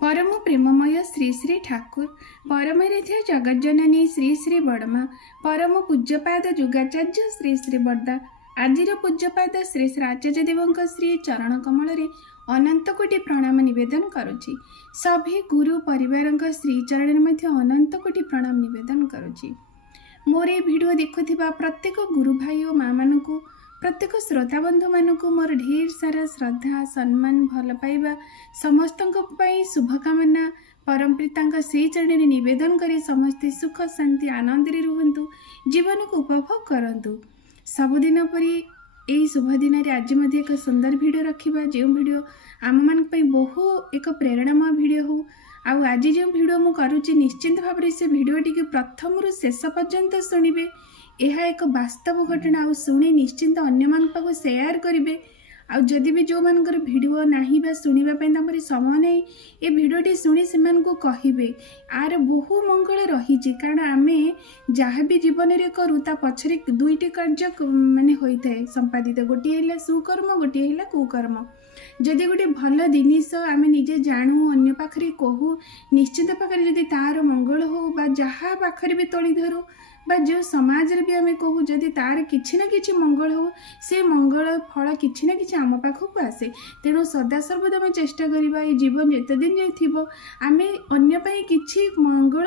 परम प्रेममय श्री श्री ठाकुर परमरिध्य जगज्जननी श्री श्री बड़मा परम पूज्यपाद जुगाचार्य श्री श्री बरदा आजिर पूज्यपाद श्री श्री आचार्य देवଙ୍କ श्री चरण कमल अनंत कोटि प्रणाम निवेदन करुछि। सभी गुरु परिवार श्री चरण में अनंत कोटि प्रणाम निवेदन करुछि। मोर ये वीडियो देखुथिबा प्रत्येक गुरु भाई और माँ मान प्रत्येक श्रोता बंधु मानक मोर ढेर सारा श्रद्धा सम्मान भल पाइबा समस्त शुभकामना परम प्रीता श्री चरण निवेदन करी समस्ते सुख शांति आनंद रे रुहंतु जीवन को उपभोग करंतु। सबुदिन परी यही शुभ दिन आज एक सुंदर वीडियो रखा जो वीडियो आम मान बहु एक प्रेरणामय वीडियो हो आज जो वीडियो मुझे करुच्ची निश्चिंत भाव से वीडियोटी प्रथम रु शेष पर्यंत शुणिबे। यह एक वास्तव घटना आ शुणी निश्चिंत अन्य पाखु शेयर करेंगे। आदि भी जो मानकर भिडियो नहीं बा शुणापी समय नहीं ये भिडियोटी शुणी से कहे आर बहु मंगल रही कारण आम जहाँ भी जीवन में करूँ ता पछरे दुईटी कार्य माने होता है संपादित गोटे है सुकर्म गोटे है कुकर्म। जदि गोटे भल जिनिस आम निजे जानू अन्य पाखे कहूँ निश्चित पाखे जदि तार मंगल हो बा जहाँ पाखे भी तोली धरू बा जो समाज रे भी आम कहूँ जदि तार किछि ना किछि मंगल हो से मंगल फल किछि ना किछि आम पाखक आसे। तेणु सदा सर्वदा आम चेष्टा करबा ये जीवन जेते दिन जाई थिबो आम अन्य पई किछि मंगल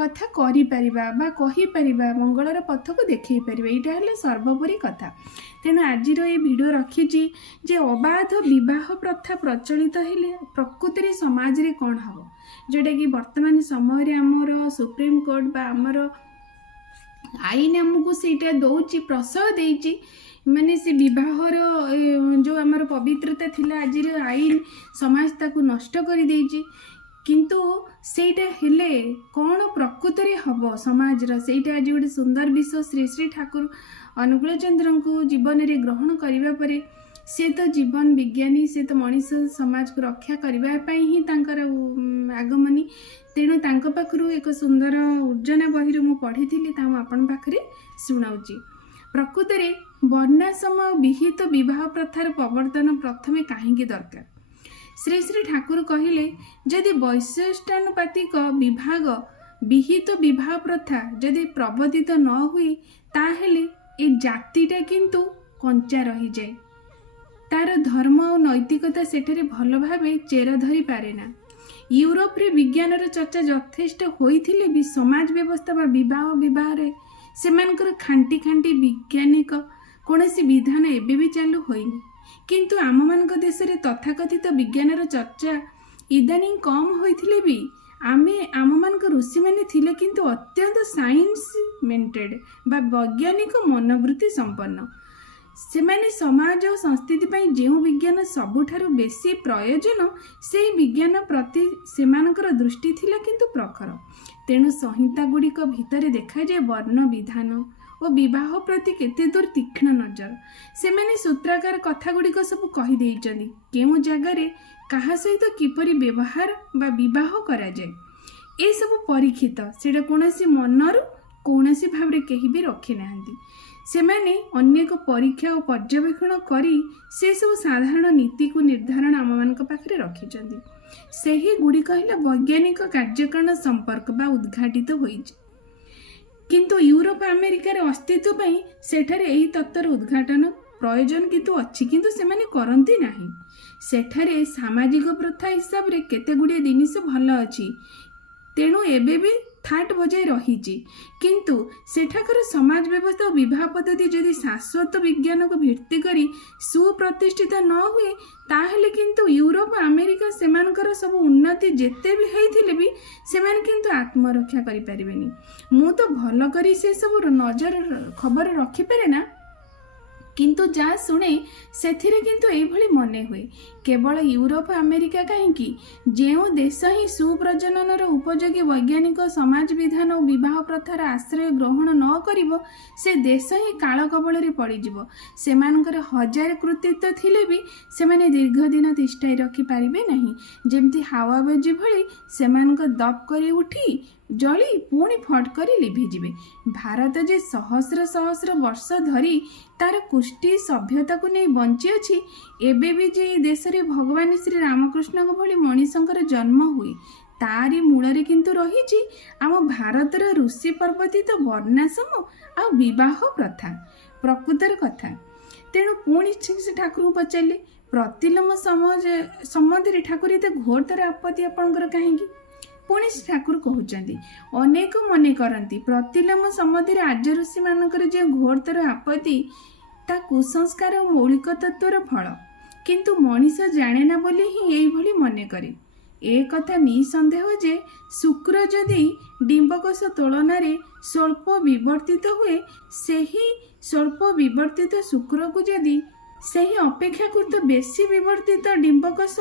कथा करि परिबा बा कहि परिबा मंगलर पथ को देखै परिबा एटा हले सर्वोपरि कथा। तेणु आजिर ये वीडियो रखी जे अबाध विवाह प्रथा प्रचलित हेले प्रकृति समाज रे कौन हम जोटा कि वर्तमान समय आमर सुप्रीम कोर्ट बा आमर आईन आमको सीटा दौची प्रशय देची माने से विवाहर जो आमर पवित्रता थिला आज आईन समाज ताकू नष्ट कर देची किंतु सेटा हेले कौन प्रकृति हम समाजर सेटा आज गोटे सुंदर विषय श्री श्री ठाकुर अनुकूल चंद्र को जीवन में ग्रहण करने पर से तो जीवन विज्ञानी से तो मनीष समाज को रक्षा करने ही तांकर आगमनी। तेणु तांको पाखरु एक सुंदर उर्जना बही मु पढ़ी आपण पाखरे शुणाऊची। प्रकृत में वर्णाश्रम विहित विवाह प्रथार प्रवर्तन प्रथमे कहीं दरकार। श्री श्री ठाकुर कहले जदि वैशिष्टानुपातिक विभाग विहित विवाह प्रथा जदि प्रवर्तित न हुए ताहेले ए जातिटा किंतु कंचा रही जाए तार धर्म और नैतिकता सेठारे भल भावे चेर धरी पारे ना। यूरोप रे विज्ञान चर्चा यथेष्ट होइथिले भी समाज व्यवस्था बा विवाह रे सेमानकर खांटी खांटी वैज्ञानिक कोनोसी विधान एबे भी चालू होइनी किंतु आम मानक देश रे तथाकथित विज्ञान चर्चा इदानी कम होइथिले भी आमे आम मानक ऋषि माने थिले किंतु अत्यंत साइंस मेंटेड बा वैज्ञानिक मनोवृत्ति संपन्न सेमाने समाज और संस्कृति पई जो विज्ञान सबुठारु बेसी प्रयोजन से विज्ञान प्रति सेमानकर दृष्टि थिला किंतु प्रखर। तेणु संहिता गुड़िक भितर देखा जाए वर्ण विधान और विवाह प्रति केते दूर तीक्ष्ण नजर सेमाने सूत्राकार कथा गुड़िक सब कहि देइचंदी केउ जगार कहा सहित किपरि व्यवहार बा विवाह करा जाए ए सब परीक्षित सेटा कोनोसी मनरु कोनोसी भावरे केही भी रखि नाहंती। सेमाने अनेक परीक्षा और पर्यवेक्षण करी से सब साधारण नीति को निर्धारण आम मान पाखे रखिंट से ही गुड़िक वैज्ञानिक कार्यकरण संपर्क बा उद्घाटित होइछि किंतु यूरोप अमेरिकार अस्तित्व पई सेठारे एही तत्वर उद्घाटन प्रयोजन किंतु अच्छी किंतु सेमाने करंती नाही। सेठारे सामाजिक प्रथा हिसाब रे केते गुड़िए जिनिस भल अछि तेणु एबे भी थाट बजाय रही किंतु सेठाकर समाज व्यवस्था और विवाह पद्धति जदि शाश्वत विज्ञान को भित्ति करी सुप्रतिष्ठित न हुए ताहले किंतु यूरोप अमेरिका सेमानकर सब उन्नति जेते भी हेइथिले भी सेमान किंतु आत्मरक्षा करि परिबेनी। मु तो भल करी से सब नजर खबर रखि पारे ना किंतु जा शुणे सेथिरे किंतु एभली मने हुए केवल यूरोप अमेरिका कहीं जो देश ही सुप्रजननर उपयोगी वैज्ञानिक समाज विधान और विवाह प्रथार आश्रय ग्रहण न करिवो से देश ही काल कबल पड़ीजिवो। सेमानकर हजार कृतित्व थिले भी सेमाने दीर्घ दिन तिष्ठाई रखि पारिबे नहीं जेमती हावा बाजी भली सेमानक दप करी उठी जली पुणी फट कर लिभिजिबे। भारत जे सहस्र सहस्र वर्ष धरी तार कुष्ठ ସୃଷ୍ଟି ସଭ୍ୟତାକୁ ନେଇ ବଞ୍ଚି ଅଛି, ଏବେ ବି ଯେ ଦେଶରେ ଭଗବାନ ଶ୍ରୀ ରାମକୃଷ୍ଣଙ୍କ ଭଳି ମଣିଷଙ୍କର ଜନ୍ମ ହୁଏ, ତାରି ମୂଳରେ କିନ୍ତୁ ରହିଛି ଆମ ଭାରତର ଋଷି ପର୍ବତିତ ବର୍ଣ୍ଣାଶ୍ରମ ଆଉ ବିବାହ ପ୍ରଥା, ପ୍ରକୃତର କଥା। ତେଣୁ ପୁଣି ସେ ଠାକୁରଙ୍କୁ ପଚାରିଲେ, ପ୍ରତିଲୋମ ସମ୍ବନ୍ଧରେ ଠାକୁର ଏତେ ଘୋରତର ଆପତ୍ତି ଆପଣଙ୍କର କାହିଁକି? ପୁଣି ସେ ଠାକୁର କହୁଛନ୍ତି, ଅନେକ ମନେ କରନ୍ତି ପ୍ରତିଲୋମ ସମ୍ବନ୍ଧରେ ଆର୍ଯ୍ୟ ଋଷିମାନଙ୍କର ଯେଉଁ ଘୋରତର ଆପତ୍ତି, ତା କୁସଂସ୍କାର ଓ ମୌଳିକ ତତ୍ଵର ଫଳ, କିନ୍ତୁ ମଣିଷ ଜାଣେ ନା ବୋଲି ହିଁ ଏଇଭଳି ମନେ କରେ। ଏ କଥା ନିଃସନ୍ଦେହ ଯେ ଶୁକ୍ର ଯଦି ଡିମ୍ବକୋଷ ତୁଳନାରେ ସ୍ୱଳ୍ପ ବିବର୍ତ୍ତିତ ହୁଏ, ସେହି ସ୍ୱଳ୍ପ ବିବର୍ତ୍ତିତ ଶୁକ୍ରକୁ ଯଦି ସେହି ଅପେକ୍ଷାକୃତ ବେଶୀ ବିବର୍ତ୍ତିତ ଡିମ୍ବକୋଷ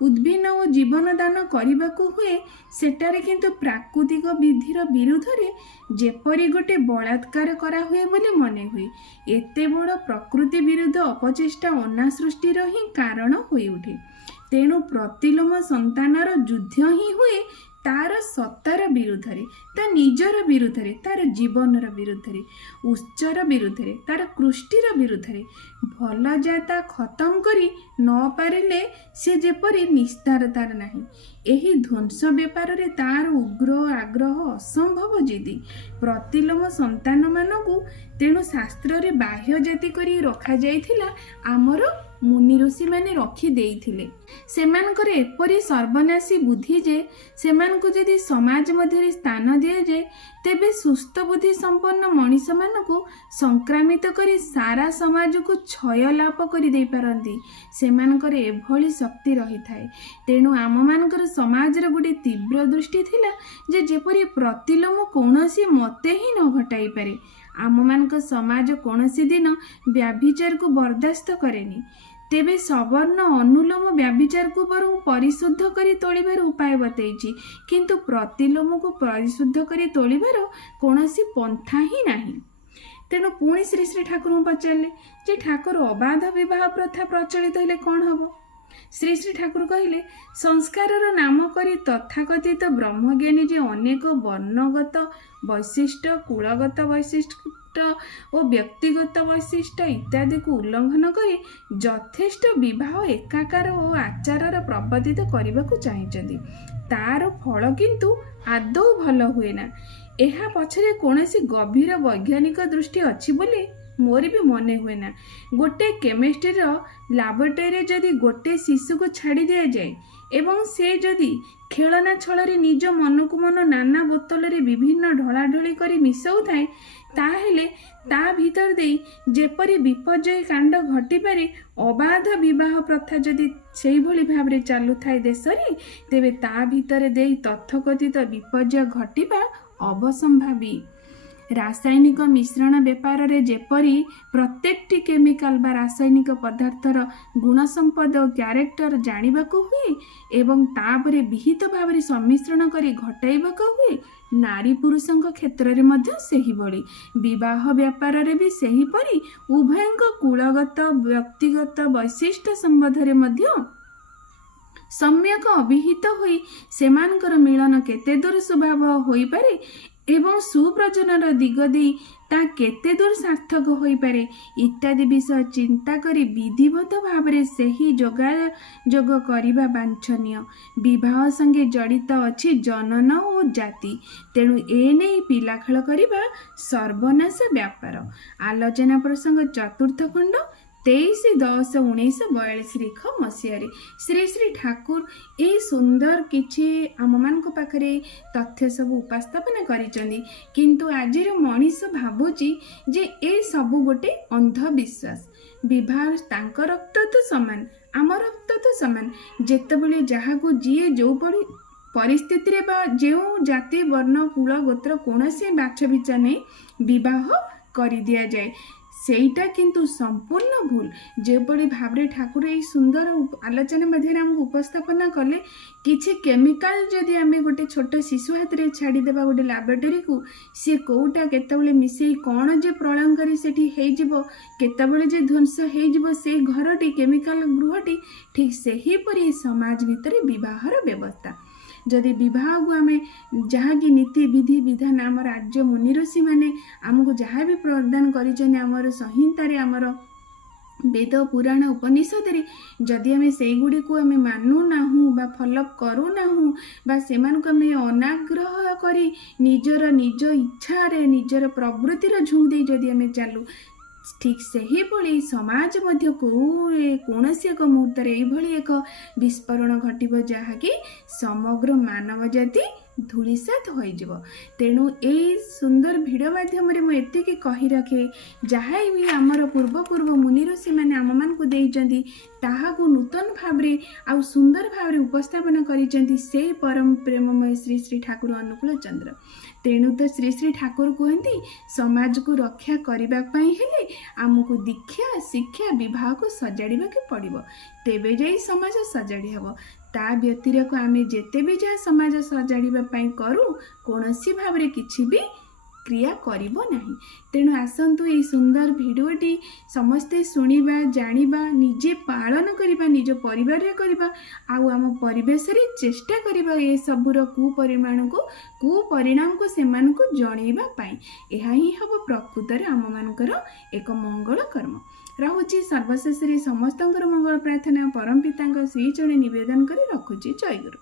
ଉଦ୍ଭିନ୍ନ ଓ ଜୀବନ ଦାନ କରିବାକୁ ହୁଏ, ସେଠାରେ କିନ୍ତୁ ପ୍ରାକୃତିକ ବିଧିର ବିରୁଦ୍ଧରେ ଯେପରି ଗୋଟେ ବଳାତ୍କାର କରାହୁଏ ବୋଲି ମନେ ହୁଏ। ଏତେ ବଡ଼ ପ୍ରକୃତି ବିରୁଦ୍ଧ ଅପଚେଷ୍ଟା ଅନାସୃଷ୍ଟିର ହିଁ କାରଣ ହୋଇଉଠେ। ତେଣୁ ପ୍ରତିଲୋମ ସନ୍ତାନର ଯୁଦ୍ଧ ହିଁ ହୁଏ ତାର ସତ୍ତାର ବିରୁଦ୍ଧରେ, ତା ନିଜର ବିରୁଦ୍ଧରେ, ତାର ଜୀବନର ବିରୁଦ୍ଧରେ, ଉଚ୍ଚର ବିରୁଦ୍ଧରେ, ତାର କୃଷ୍ଟିର ବିରୁଦ୍ଧରେ। ଭଲ ଯା ତା ଖତମ କରି ନ ପାରିଲେ ସେ ଯେପରି ନିସ୍ତାର ତାର ନାହିଁ। ଏହି ଧ୍ୱଂସ ବ୍ୟାପାରରେ ତାର ଉଗ୍ର ଆଗ୍ରହ ଅସମ୍ଭବ ଜିଦି। ପ୍ରତିଲୋମ ସନ୍ତାନମାନଙ୍କୁ ତେଣୁ ଶାସ୍ତ୍ରରେ ବାହ୍ୟ ଜାତି କରି ରଖାଯାଇଥିଲା, ଆମର ମୁନି ଋଷିମାନେ ରଖି ଦେଇଥିଲେ। ସେମାନଙ୍କର ଏପରି ସର୍ବନାଶୀ ବୁଦ୍ଧି ଯେ ସେମାନଙ୍କୁ ଯଦି ସମାଜ ମଧ୍ୟରେ ସ୍ଥାନ ଦିଆଯାଏ, ତେବେ ସୁସ୍ଥ ବୁଦ୍ଧି ସମ୍ପନ୍ନ ମଣିଷମାନଙ୍କୁ ସଂକ୍ରାମିତ କରି ସାରା ସମାଜକୁ କ୍ଷୟ ଲାଭ କରି ଦେଇପାରନ୍ତି। ସେମାନଙ୍କର ଏଭଳି ଶକ୍ତି ରହିଥାଏ। ତେଣୁ ଆମମାନଙ୍କର ସମାଜର ଗୋଟେ ତୀବ୍ର ଦୃଷ୍ଟି ଥିଲା ଯେ ଯେପରି ପ୍ରତିଲୋମ କୌଣସି ମତେ ହିଁ ନ ଘଟାଇପାରେ। ଆମମାନଙ୍କ ସମାଜ କୌଣସି ଦିନ ବ୍ୟଭିଚାରକୁ ବରଦାସ୍ତ କରେନି। ତେବେ ସବର୍ଣ୍ଣ ଅନୁଲୋମ ବ୍ୟଭିଚାରକୁ ବରଂ ପରିଶୁଦ୍ଧ କରି ତୋଳିବାର ଉପାୟ ବତେଇଛି, କିନ୍ତୁ ପ୍ରତିଲୋମକୁ ପରିଶୁଦ୍ଧ କରି ତୋଳିବାର କୌଣସି ପନ୍ଥା ହିଁ ନାହିଁ। ତେଣୁ ପୁଣି ଶ୍ରୀ ଶ୍ରୀ ଠାକୁରଙ୍କୁ ପଚାରିଲେ ଯେ ଠାକୁର ଅବାଧ ବିବାହ ପ୍ରଥା ପ୍ରଚଳିତ ହେଲେ କ'ଣ ହେବ? ଶ୍ରୀ ଶ୍ରୀ ଠାକୁର କହିଲେ, ସଂସ୍କାରର ନାମ କରି ତଥାକଥିତ ବ୍ରହ୍ମଜ୍ଞାନୀ ଯେ ଅନେକ ବର୍ଣ୍ଣଗତ ବୈଶିଷ୍ଟ୍ୟ, କୁଳଗତ ବୈଶିଷ୍ଟ୍ୟ ଓ ବ୍ୟକ୍ତିଗତ ବୈଶିଷ୍ଟ୍ୟ ଇତ୍ୟାଦିକୁ ଉଲ୍ଲଂଘନ କରି ଯଥେଷ୍ଟ ବିବାହ ଏକାକାର ଓ ଆଚାରର ପ୍ରବର୍ତ୍ତିତ କରିବାକୁ ଚାହିଁଛନ୍ତି, ତାର ଫଳ କିନ୍ତୁ ଆଦୌ ଭଲ ହୁଏ ନା। ଏହା ପଛରେ କୌଣସି ଗଭୀର ବୈଜ୍ଞାନିକ ଦୃଷ୍ଟି ଅଛି ବୋଲି ମୋର ବି ମନେ ହୁଏ ନା। ଗୋଟେ କେମିଷ୍ଟ୍ରିର ଲାବୋରେଟୋରୀରେ ଯଦି ଗୋଟେ ଶିଶୁକୁ ଛାଡ଼ି ଦିଆଯାଏ ଏବଂ ସେ ଯଦି ଖେଳନା ଛଳରେ ନିଜ ମନକୁ ମନ ନାନା ବୋତଲରେ ବିଭିନ୍ନ ଢଳାଢଳି କରି ମିଶାଉଥାଏ, ତାହେଲେ ତା ଭିତର ଦେଇ ଯେପରି ବିପର୍ଯ୍ୟୟ କାଣ୍ଡ ଘଟିପାରେ, ଅବାଧ ବିବାହ ପ୍ରଥା ଯଦି ସେଇଭଳି ଭାବରେ ଚାଲୁଥାଏ ଦେଶରେ, ତେବେ ତା ଭିତରେ ଦେଇ ତଥକଥିତ ବିପର୍ଯ୍ୟୟ ଘଟିବା ଅବସମ୍ଭାବୀ। ରାସାୟନିକ ମିଶ୍ରଣ ବେପାରରେ ଯେପରି ପ୍ରତ୍ୟେକଟି କେମିକାଲ ବା ରାସାୟନିକ ପଦାର୍ଥର ଗୁଣ ସମ୍ପଦ ଓ କ୍ୟାରେକ୍ଟର ଜାଣିବାକୁ ହୁଏ ଏବଂ ତାପରେ ବିହିତ ଭାବରେ ସମ୍ମିଶ୍ରଣ କରି ଘଟାଇବାକୁ ହୁଏ, ନାରୀ ପୁରୁଷଙ୍କ କ୍ଷେତ୍ରରେ ମଧ୍ୟ ସେହିଭଳି। ବିବାହ ବ୍ୟାପାରରେ ବି ସେହିପରି ଉଭୟଙ୍କ କୁଳଗତ ବ୍ୟକ୍ତିଗତ ବୈଶିଷ୍ଟ୍ୟ ସମ୍ବନ୍ଧରେ ମଧ୍ୟ ସମ୍ୟକ ଅଭିହିତ ହୋଇ ସେମାନଙ୍କର ମିଳନ କେତେ ଦୂର ସ୍ୱଭାବ ହୋଇପାରେ ଏବଂ ସୁପ୍ରଜନର ଦିଗ ଦେଇ ତା କେତେ ଦୂର ସାର୍ଥକ ହୋଇପାରେ ଇତ୍ୟାଦି ବିଷୟ ଚିନ୍ତା କରି ବିଧିବଦ୍ଧ ଭାବରେ ସେହି ଯୋଗାଯୋଗ କରିବା ବାଞ୍ଛନୀୟ। ବିବାହ ସଙ୍ଗେ ଜଡ଼ିତ ଅଛି ଜନନ ଓ ଜାତି, ତେଣୁ ଏ ନେଇ ପିଲାଖେଳ କରିବା ସର୍ବନାଶ ବ୍ୟାପାର। ଆଲୋଚନା ପ୍ରସଙ୍ଗ ଚତୁର୍ଥ ଖଣ୍ଡ 23/10/1942 ମସିହାରେ ଶ୍ରୀ ଶ୍ରୀ ଠାକୁର ଏହି ସୁନ୍ଦର କିଛି ଆମମାନଙ୍କ ପାଖରେ ତଥ୍ୟ ସବୁ ଉପସ୍ଥାପନ କରିଛନ୍ତି। କିନ୍ତୁ ଆଜିର ମଣିଷ ଭାବୁଛି ଯେ ଏ ସବୁ ଗୋଟେ ଅନ୍ଧବିଶ୍ୱାସ। ବିବାହ ତାଙ୍କ ରକ୍ତ ତ ସମାନ, ଆମ ରକ୍ତ ତ ସମାନ। ଯେତେବେଳେ ଯାହାକୁ ଯିଏ ଯେଉଁ ପରିସ୍ଥିତିରେ ବା ଯେଉଁ ଜାତି ବର୍ଣ୍ଣ କୁଳ ଗୋତ୍ର କୌଣସି ବାଛ ବିଚାର ନେଇ ବିବାହ କରିଦିଆଯାଏ, ସେଇଟା କିନ୍ତୁ ସମ୍ପୂର୍ଣ୍ଣ ଭୁଲ। ଯେଭଳି ଭାବରେ ଠାକୁର ଏହି ସୁନ୍ଦର ଆଲୋଚନା ମଧ୍ୟରେ ଆମକୁ ଉପସ୍ଥାପନା କଲେ, କିଛି କେମିକାଲ ଯଦି ଆମେ ଗୋଟେ ଛୋଟ ଶିଶୁ ହାତରେ ଛାଡ଼ିଦେବା ଗୋଟେ ଲାବୋରେଟୋରୀକୁ, ସିଏ କେଉଁଟା କେତେବେଳେ ମିଶେଇ କ'ଣ ଯେ ପ୍ରଳୟଙ୍କରୀ ସେଠି ହେଇଯିବ, କେତେବେଳେ ଯେ ଧ୍ୱଂସ ହେଇଯିବ ସେଇ ଘରଟି, କେମିକାଲ ଗୃହଟି, ଠିକ୍ ସେହିପରି ସମାଜ ଭିତରେ ବିବାହର ବ୍ୟବସ୍ଥା। ଯଦି ବିବାହକୁ ଆମେ ଯାହାକି ନୀତି ବିଧି ବିଧାନ ଆମ ରାଜ୍ୟ ମୁନି ଋଷିମାନେ ଆମକୁ ଯାହା ବି ପ୍ରଦାନ କରିଛନ୍ତି ଆମର ସଂହିତାରେ, ଆମର ବେଦ ପୁରାଣ ଉପନିଷଦରେ ଯଦି ଆମେ ସେଇଗୁଡ଼ିକୁ ଆମେ ମାନୁନାହୁଁ ବା ଫଲୋଅପ୍ କରୁନାହୁଁ ବା ସେମାନଙ୍କୁ ଆମେ ଅନାଗ୍ରହ କରି ନିଜ ଇଚ୍ଛାରେ ନିଜର ପ୍ରବୃତ୍ତିର ଝୁଙ୍କ୍ ଦେଇ ଯଦି ଆମେ ଚାଲୁ, ଠିକ୍ ସେହିଭଳି ସମାଜ ମଧ୍ୟ କୌଣସି ଏକ ମୁହୂର୍ତ୍ତରେ ଏଇଭଳି ଏକ ବିସ୍ଫୋରଣ ଘଟିବ ଯାହାକି ସମଗ୍ର ମାନବ ଜାତି ଧୂଳିସାତ ହୋଇଯିବ। ତେଣୁ ଏଇ ସୁନ୍ଦର ଭିଡ଼ିଓ ମାଧ୍ୟମରେ ମୁଁ ଏତିକି କହି ରଖେ, ଯାହା ବି ଆମର ପୂର୍ବ ମୁନି ଋଷିମାନେ ଆମମାନଙ୍କୁ ଦେଇଛନ୍ତି ତାହାକୁ ନୂତନ ଭାବରେ ଆଉ ସୁନ୍ଦର ଭାବରେ ଉପସ୍ଥାପନ କରିଛନ୍ତି ସେଇ ପରମ ପ୍ରେମମୟ ଶ୍ରୀ ଶ୍ରୀ ଠାକୁର ଅନୁକୂଳ ଚନ୍ଦ୍ର। ତେଣୁ ତ ଶ୍ରୀ ଶ୍ରୀ ଠାକୁର କୁହନ୍ତି, ସମାଜକୁ ରକ୍ଷା କରିବା ପାଇଁ ହେଲେ ଆମକୁ ଦୀକ୍ଷା ଶିକ୍ଷା ବିବାହକୁ ସଜାଡ଼ିବାକୁ ପଡ଼ିବ, ତେବେ ଯାଇ ସମାଜ ସଜାଡ଼ି ହେବ। ତା ବ୍ୟତିରେକ ଆମେ ଯେତେ ବି ଯାହା ସମାଜ ସଜାଡ଼ିବା ପାଇଁ କରୁ, କୌଣସି ଭାବରେ କିଛି ବି କ୍ରିୟା କରିବ ନାହିଁ। ତେଣୁ ଆସନ୍ତୁ ଏଇ ସୁନ୍ଦର ଭିଡ଼ିଓଟି ସମସ୍ତେ ଶୁଣିବା, ଜାଣିବା, ନିଜେ ପାଳନ କରିବା, ନିଜ ପରିବାରରେ କରିବା, ଆଉ ଆମ ପରିବେଶରେ ଚେଷ୍ଟା କରିବା ଏସବୁର କୁପରିଣାମକୁ ସେମାନଙ୍କୁ ଜଣେଇବା ପାଇଁ। ଏହା ହିଁ ହେବ ପ୍ରକୃତରେ ଆମମାନଙ୍କର ଏକ ମଙ୍ଗଳ କର୍ମ। ରହୁଛି ସର୍ବଶେଷରେ ସମସ୍ତଙ୍କର ମଙ୍ଗଳ ପ୍ରାର୍ଥନା ପରମ ପିତାଙ୍କ ଶ୍ରୀଚରଣେ ନିବେଦନ କରି ରଖୁଛି। ଜୟ ଗୁରୁ।